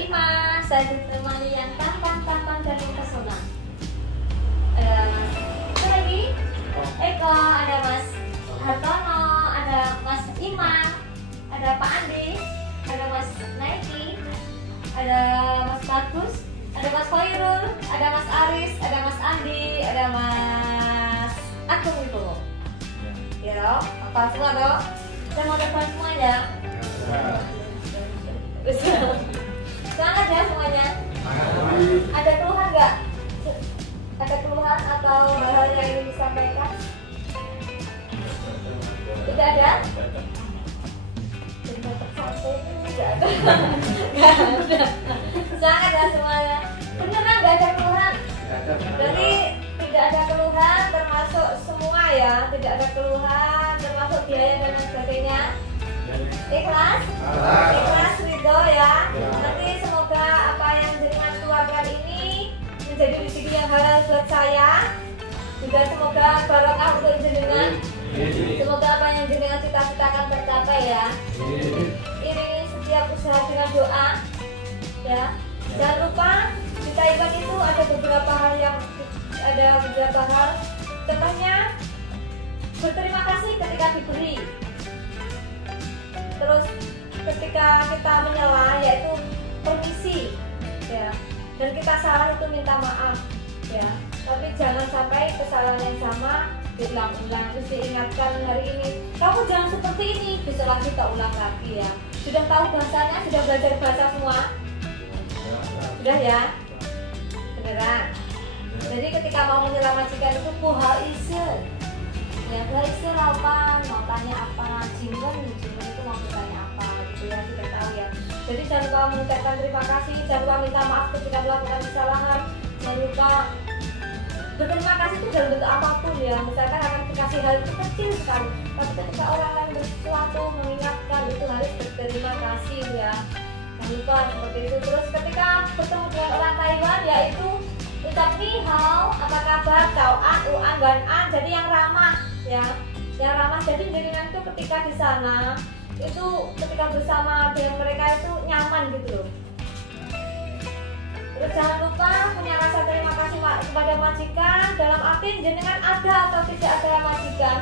Ima, saya ditemani yang tampan dan pesona. Ada itu lagi Eko, ada Mas Hartono, ada Mas Ima, ada Pak Andi, ada Mas Naiki, ada Mas Bagus, ada Mas Khairul, ada Mas Aris, ada Mas Andi, ada Mas Agung itu. Ya, apa semua toh? Saya mau telepon semuanya. Semangat ya semuanya. Ada keluhan nggak? Ada keluhan atau hal yang ingin disampaikan? Tidak ada? Tidak ada. Semangat ya semuanya. Beneran nggak ada keluhan? Jadi tidak ada keluhan termasuk semua ya. Tidak ada keluhan termasuk biaya dan lain sebagainya. Ikhlas? Ikhlas ridho ya. Nanti semoga apa yang jenengan keluarkan ini menjadi rezeki yang halal buat saya. Juga semoga barokah untuk jenengan. Semoga apa yang jenengan cita-citakan tercapai ya. Iringi setiap usaha dengan doa ya. Jangan lupa di Taiwan itu ada beberapa hal. Contohnya berterima kasih ketika diberi. Terus ketika kita menyela yaitu permisi ya, dan kita salah itu minta maaf ya, tapi jangan sampai kesalahan yang sama diulang-ulang. Terus diingatkan hari ini kamu jangan seperti ini, besok lagi kita ulang lagi ya. Sudah tahu bahasanya, sudah belajar bahasa semua? Sudah ya? Beneran? Jadi ketika mau menyela majikan itu buhaisen ya, buhaisen apa, mau tanya apa, jinggon itu mau bertanya apa gitu ya, sudah tahu ya. Jadi jangan lupa mengucapkan terima kasih, jangan lupa minta maaf ketika melakukan kesalahan, jangan lupa berterima kasih itu dalam bentuk apapun ya. Misalkan akan dikasih hal itu kecil sekali, tapi ketika orang lain bersesuatu mengingatkan itu harus berterima kasih ya. Jangan lupa seperti itu. Terus ketika bertemu dengan orang Taiwan yaitu ucap ni hao, apa kabar, tau an, uan, wan an, jadi yang ramah ya, yang ramah. Jadi jenengan itu ketika di sana itu ketika bersama dengan mereka itu nyaman gitu loh. Terus jangan lupa punya rasa terima kasih kepada majikan, dalam arti jenengan ada atau tidak ada majikan,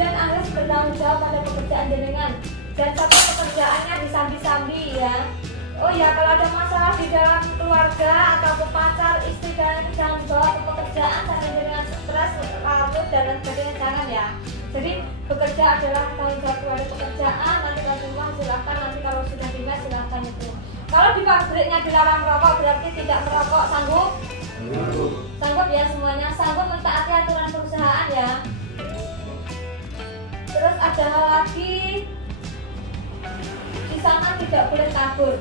dan harus bertanggung jawab pada pekerjaan jenengan, dan sampai pekerjaannya disambi-sambi ya. Oh ya, kalau ada masalah di dalam keluarga atau pacar, istri, dan jangan dibawa ke pekerjaan sampai dengan stres, larut dan lain sebagainya, jangan ya. Jadi bekerja adalah tanggung jawab kepada pekerjaan. Nanti kalau di rumah silahkan, nanti kalau sudah di mes silahkan itu. Kalau di pabriknya dilarang merokok berarti tidak merokok, sanggup? Sanggup ya semuanya, sanggup mentaati aturan perusahaan ya. Terus ada hal lagi, di sana tidak boleh kabur.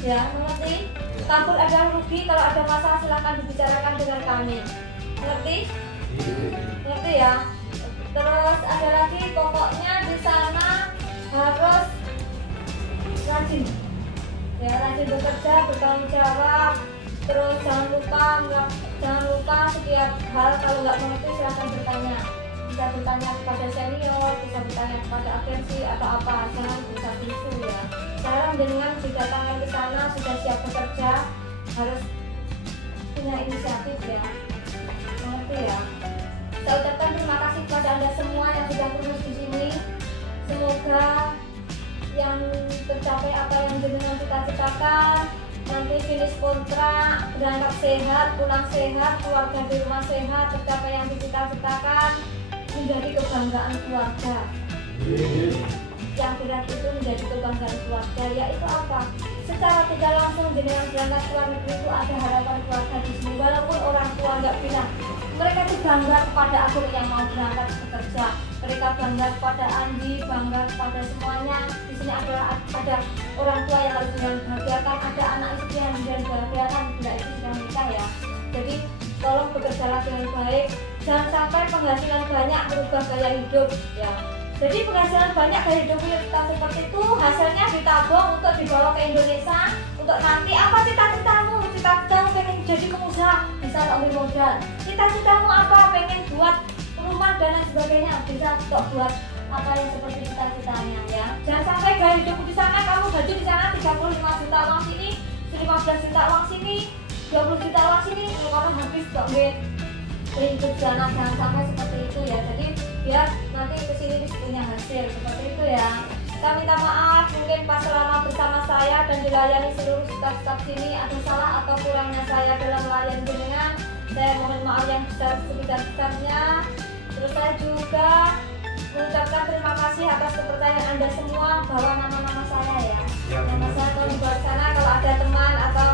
Ya, mengerti? Kabur adalah rugi. Kalau ada masalah silahkan dibicarakan dengan kami. Mengerti? Mengerti ya? Terus ada lagi, pokoknya di sana harus rajin. Ya, rajin bekerja, bertanggung jawab. Terus jangan lupa setiap hal kalau nggak mengerti silahkan bertanya. Bisa bertanya kepada senior, bisa bertanya kepada agensi atau apa, jangan bisa bisu ya. Sekarang dengan didatangkan ke sana sudah siap bekerja, harus punya inisiatif ya. Mengerti ya? Saya ucapkan terima kasih kepada Anda semua yang sudah terus di sini. Semoga yang tercapai apa yang jenengan cita-citakan. Nanti finish kontrak, berangkat sehat, pulang sehat, keluarga di rumah sehat, tercapai yang dicita-citakan, menjadi kebanggaan keluarga. Yang berat itu menjadi kebanggaan keluarga, yaitu apa? Secara tidak langsung jenengan berangkat ke luar negeri itu ada harapan keluarga di sini. Walaupun orang tua nggak bilang, mereka itu bangga kepada aku yang mau berangkat bekerja. Mereka bangga kepada Andi, bangga kepada semuanya. Di sini ada orang tua yang harus dibahagiakan, ada anak istri yang harus dibahagiakan, bila itu sudah menikah ya. Jadi tolong bekerjalah dengan baik. Jangan sampai penghasilan banyak merubah gaya hidup ya. Jadi penghasilan banyak gaya hidup kita seperti itu hasilnya ditabung untuk dibawa ke Indonesia untuk nanti apa cita-citamu? Cita-citamu pengen jadi pengusaha, bisa ambil modal. Cita-citamu apa? Pengen buat rumah dan lain sebagainya, bisa untuk buat apa yang seperti cita-citanya ya. Jangan sampai gaya hidup di sana kamu gaji di sana 35 juta, uang sini 15 juta uang sini, 20 juta uang sini, kalau habis kok lingkup jangan sampai seperti itu ya. Jadi biar nanti kesini punya hasil seperti itu ya. Saya minta maaf mungkin pas selama bersama saya dan dilayani seluruh staf-staf sini ada salah atau kurangnya saya dalam melayani jenengan. Saya mohon maaf yang sebesar-besarnya. Terus saya juga mengucapkan terima kasih atas kepercayaan Anda semua bahwa nama-nama saya ya. Nama saya Tony Barsana. Kalau ada teman atau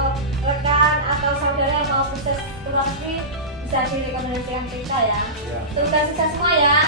rekan atau saudara yang mau proses luar negeri bisa direkomendasikan kita ya. Terima kasih semua ya.